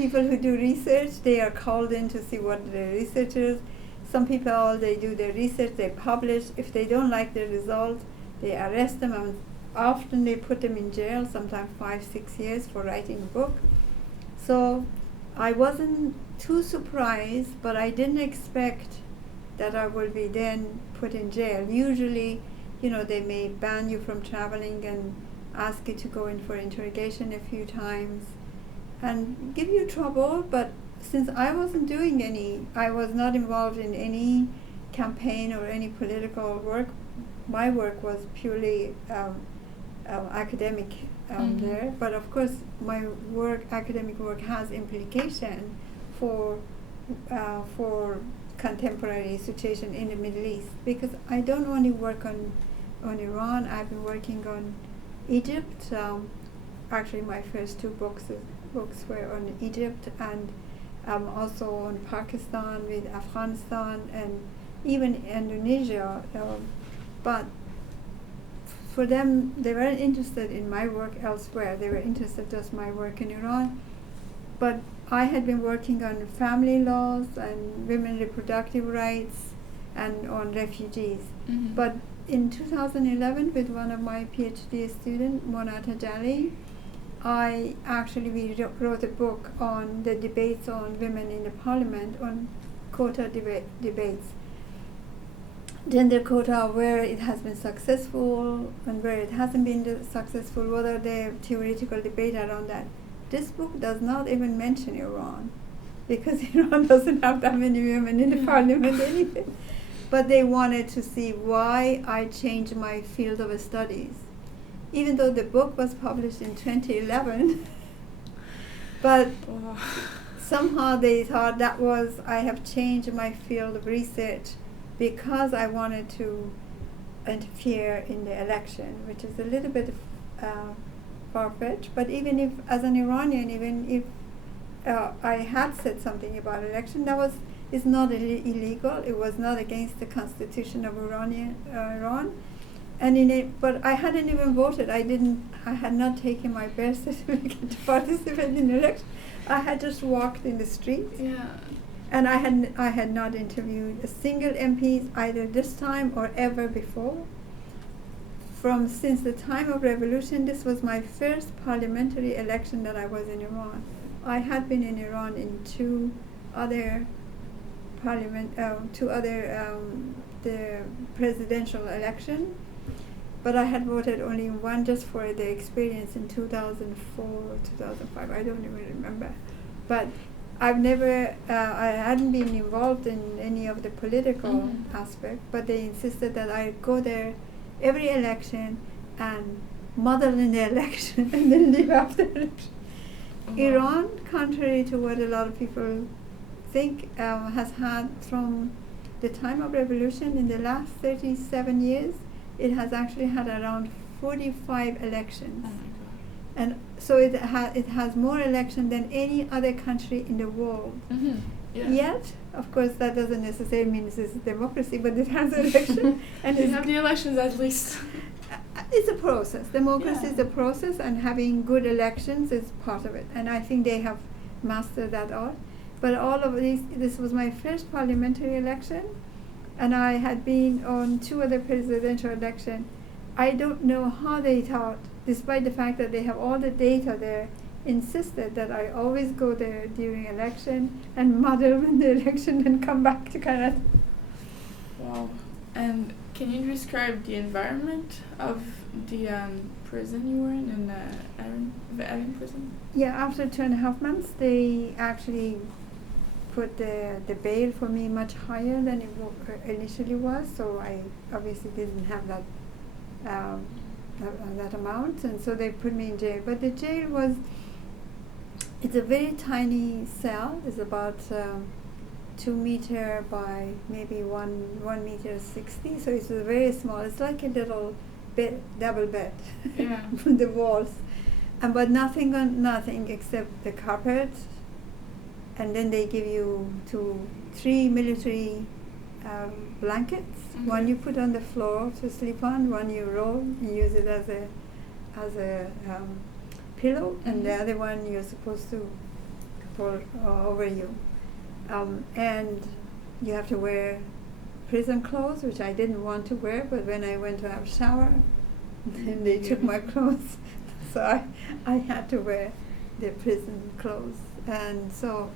People who do research, they are called in to see what the research is. Some people, they do their research, they publish. If they don't like the result, they arrest them, and often they put them in jail, sometimes 5-6 years for writing a book. So I wasn't too surprised, but I didn't expect that I would be then put in jail. Usually, they may ban you from traveling and ask you to go in for interrogation a few times and give you trouble, but since I wasn't doing I was not involved in any campaign or any political work. My work was purely academic there, but of course my academic work has implication for contemporary situation in the Middle East, because I don't only work on Iran. I've been working on Egypt. Actually, my first two books were on Egypt, and also on Pakistan, with Afghanistan, and even Indonesia. But for them, they weren't interested in my work elsewhere. They were interested just my work in Iran. But I had been working on family laws and women reproductive rights and on refugees. Mm-hmm. But in 2011, with one of my PhD students, Mona Tajali, we wrote a book on the debates on women in the parliament, on quota debates. Gender quota, where it has been successful and where it hasn't been successful, what are the theoretical debate around that. This book does not even mention Iran, because Iran doesn't have that many women in the parliament anyway. But they wanted to see why I changed my field of studies, even though the book was published in 2011. But somehow they thought I have changed my field of research because I wanted to interfere in the election, which is a little bit far-fetched. But even if, as an Iranian, even if I had said something about election, it's not illegal. It was not against the constitution of Iran. And but I hadn't even voted. I had not taken my birth certificate to participate in the election. I had just walked in the streets. Yeah. And I had not interviewed a single MP either this time or ever before. Since the time of revolution, this was my first parliamentary election that I was in Iran. I had been in Iran in two other the presidential election, but I had voted only in one, just for the experience in 2004 or 2005. I don't even remember. But I hadn't been involved in any of the political aspect, but they insisted that I go there every election and model in the election and then leave after election. Iran, contrary to what a lot of people think, has had from the time of revolution, in the last 37 years, it has actually had around 45 elections. Oh my God. And so it has more elections than any other country in the world. Mm-hmm. Yeah. Yet, of course, that doesn't necessarily mean it's a democracy, but it has election. And you have the elections at least. It's a process. Democracy is a process, and having good elections is part of it. And I think they have mastered that art. But all of this was my first parliamentary election, and I had been on two other presidential elections. I don't know how they thought, despite the fact that they have all the data there, insisted that I always go there during election and model in the election and come back to Canada. Wow. And can you describe the environment of the prison you were in the Evin prison? Yeah, after 2.5 months, they actually put the bail for me much higher than it initially was, so I obviously didn't have that amount, and so they put me in jail. But the jail it's a very tiny cell. It's about 2 meter by maybe 1 meter 60, so it's very small. It's like a little double bed. Yeah. The walls, but nothing except the carpet. And then they give you 3 military blankets. Okay. One you put on the floor to sleep on, one you roll, you use it as a pillow, and the other one you're supposed to pull over you, and you have to wear prison clothes, which I didn't want to wear, but when I went to have a shower, then they took my clothes, so I had to wear the prison clothes, and so,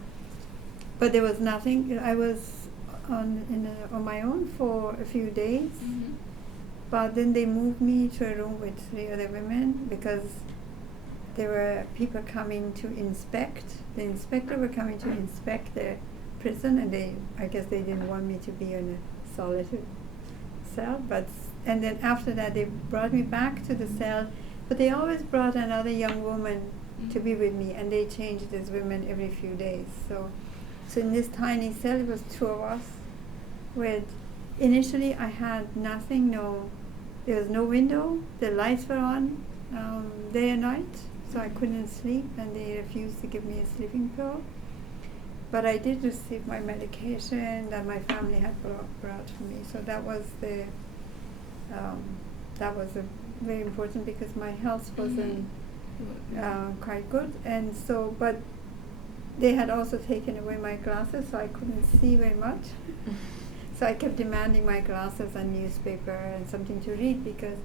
but there was nothing. I was on my own for a few days, but then they moved me to a room with 3 other women because there were people coming to inspect. The inspector were coming to inspect the prison, and I guess they didn't want me to be in a solitary cell. And then after that, they brought me back to the cell, but they always brought another young woman to be with me, and they changed these women every few days. So in this tiny cell, it was 2 of us. Initially, I had nothing. There was no window. The lights were on day and night, so I couldn't sleep, and they refused to give me a sleeping pill. But I did receive my medication that my family had brought for me. So that was very important because my health wasn't quite good, and so but they had also taken away my glasses, so I couldn't see very much. So I kept demanding my glasses and newspaper and something to read because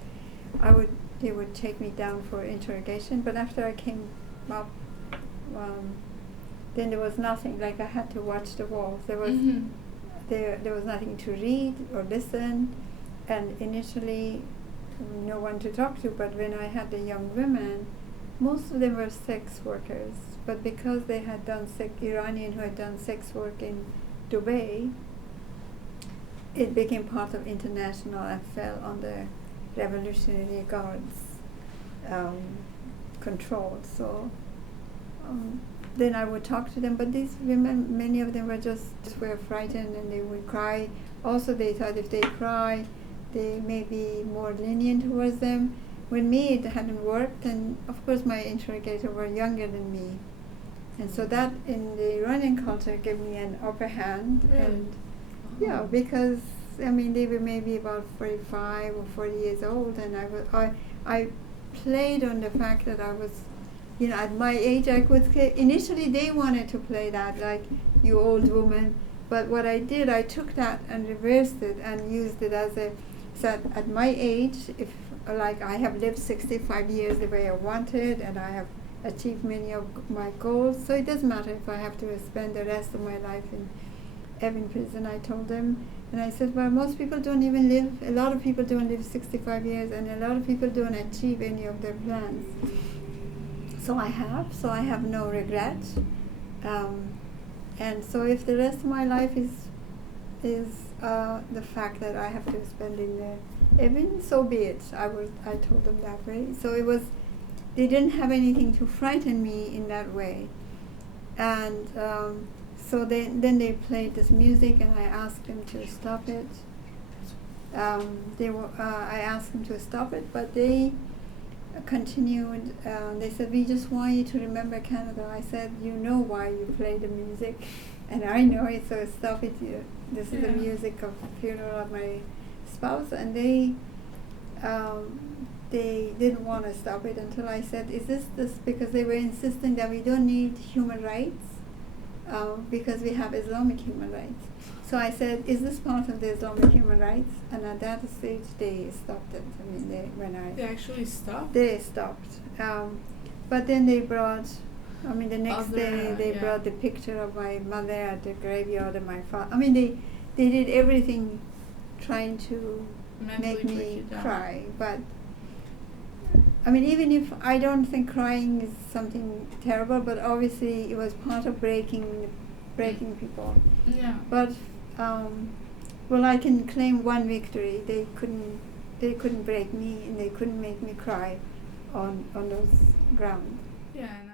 they would take me down for interrogation. But after I came up, then there was nothing. Like I had to watch the walls. There was nothing to read or listen, and initially no one to talk to. But when I had the young women, most of them were sex workers. But because they had done Iranian who had done sex work in Dubai, it became part of international and fell under Revolutionary Guards control. So then I would talk to them, but these women, many of them were frightened, and they would cry. Also, they thought if they cry, they may be more lenient towards them. With me, it hadn't worked, and of course my interrogators were younger than me. And so that in the Iranian culture gave me an upper hand. And yeah, because I mean they were maybe about 45 or 40 years old, and I played on the fact that I was, at my age I could. Initially they wanted to play that like you old woman, but what I did, I took that and reversed it and used it as said at my age, if like I have lived 65 years the way I wanted, and I have achieved many of my goals, so it doesn't matter if I have to spend the rest of my life in Evin Prison, I told them. And I said, well, most people don't even live, a lot of people don't live 65 years, and a lot of people don't achieve any of their plans. So I have no regrets. And so if the rest of my life is the fact that I have to spend in the Evin, so be it. I told them that way. So it was, they didn't have anything to frighten me in that way. And so then they played this music, and I asked them to stop it. I asked them to stop it, but they continued. They said, we just want you to remember Canada. I said, you know why you play the music, and I know it, so stop it. This is the music of the funeral of my spouse. And they didn't want to stop it until I said, is this because they were insisting that we don't need human rights because we have Islamic human rights. So I said, is this part of the Islamic human rights? And at that stage, they stopped it. I mean, they actually stopped? They stopped. But then they brought, the next day, they brought the picture of my mother at the graveyard and my father. I mean, they did everything trying to make me cry. But, even if I don't think crying is something terrible, but obviously it was part of breaking people. Yeah. But, I can claim one victory. They couldn't break me, and they couldn't make me cry on those grounds. Yeah.